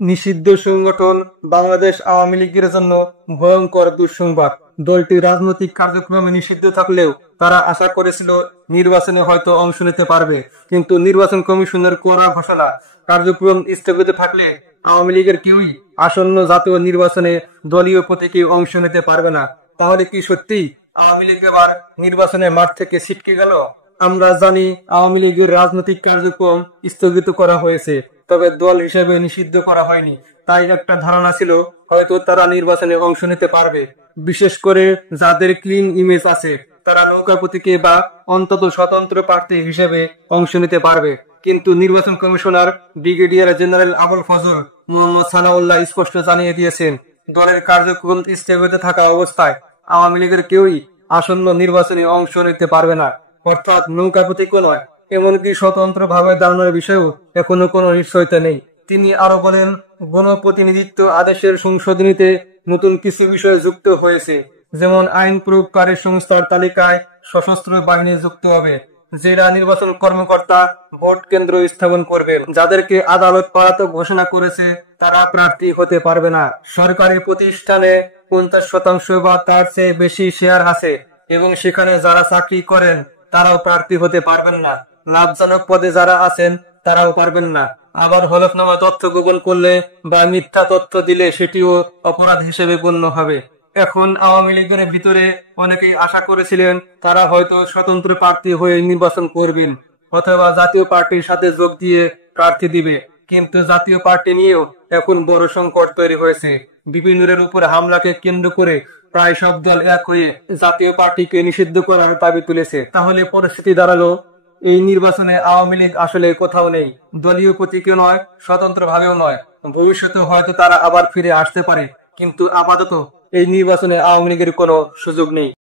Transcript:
নিষিদ্ধ সংগঠন বাংলাদেশ আওয়ামী লীগের জন্য ভয়ঙ্কর দুঃসংবাদ। দলটি রাজনৈতিক কার্যক্রমে নিষিদ্ধ থাকলেও তারা আশা করেছিল নির্বাচনে হয়তো অংশ নিতে পারবে, কিন্তু নির্বাচন কমিশনের কড়া ঘোষণা কার্যক্রম স্থগিত থাকলে আওয়ামী লীগের কেউই আসন্ন জাতীয় নির্বাচনে দলীয় প্রতীকে অংশ নিতে পারবে না। তাহলে কি সত্যি আওয়ামী লীগ এবার নির্বাচনের মাঠ থেকে ছিটকে গেল? আমরা জানি আওয়ামী লীগের রাজনৈতিক কার্যক্রম স্থগিত করা হয়েছে, তবে দল হিসেবে নিষিদ্ধ করা হয়নি। তাই একটা ধারণা ছিল হয়তো তারা নির্বাচনে অংশ নিতে পারবে, বিশেষ করে যাদের ক্লিন ইমেজ আছে তারা নৌকা প্রতীকে বা অন্তত স্বতন্ত্র প্রার্থী হিসেবে অংশ নিতে পারবে। কিন্তু নির্বাচন commissioner brigadier general Abul Fazal Mohammad Sanaullah স্পষ্ট জানিয়ে দিয়েছেন, দলের কার্যক্রম স্থগিত থাকা অবস্থায় আওয়ামী লীগের কেউই আসন্ন নির্বাচনে অংশ নিতে পারবে না, অর্থাৎ নৌকা প্রতীকও নয়, এমনকি স্বতন্ত্র ভাবে দাঁড়ানোর বিষয়েও এখনো কোনো নিশ্চয়তা নেই। তিনি আরো বলেন, গণপ্রতিনিধিত্ব আদেশের সংশোধনীতে নতুন কিছু বিষয় যুক্ত হয়েছে, যেমন আইন প্রয়োগকারী সংস্থার তালিকায় সশস্ত্র বাহিনী যুক্ত হবে, জেলা নির্বাচন কর্মকর্তা ভোট কেন্দ্র স্থাপন করবেন, যাদেরকে আদালত পলাতক ঘোষণা করেছে তারা প্রার্থী হতে পারবে না, সরকারি প্রতিষ্ঠানে 50% বা তার চেয়ে বেশি শেয়ার আছে এবং সেখানে যারা চাকরি করেন তারাও প্রার্থী হতে পারবেন না, লাভজনক পদে যারা আছেন তারাও পারবেন না। আবার হলফনামা তথ্য গোপন করলে বা মিথ্যা তথ্য দিলে সেটিও অপরাধ হিসেবে গণ্য হবে। এখন আওয়ামী লীগের ভিতরে অনেকেই আশা করেছিলেন তারা হয়তো স্বতন্ত্র প্রার্থী হয়ে নির্বাচন করবেন অথবা জাতীয় পার্টির সাথে যোগ দিয়ে প্রার্থী দিবে, কিন্তু জাতীয় পার্টি নিয়েও এখন বড় সংকট তৈরি হয়েছে। বিপিনুরের উপর হামলাকে কেন্দ্র করে প্রায় সব দল এক হয়ে জাতীয় পার্টিকে নিষিদ্ধ করার দাবি তুলেছে। তাহলে পরিস্থিতি দাঁড়ালো, এই নির্বাচনে আওয়ামী লীগ আসলে কোথাও নেই, দলীয় প্রতীকে নয়, স্বতন্ত্র ভাবেও নয়। ভবিষ্যতে হয়তো তারা আবার ফিরে আসতে পারে, কিন্তু আপাতত এই নির্বাচনে আওয়ামী লীগের কোনো সুযোগ নেই।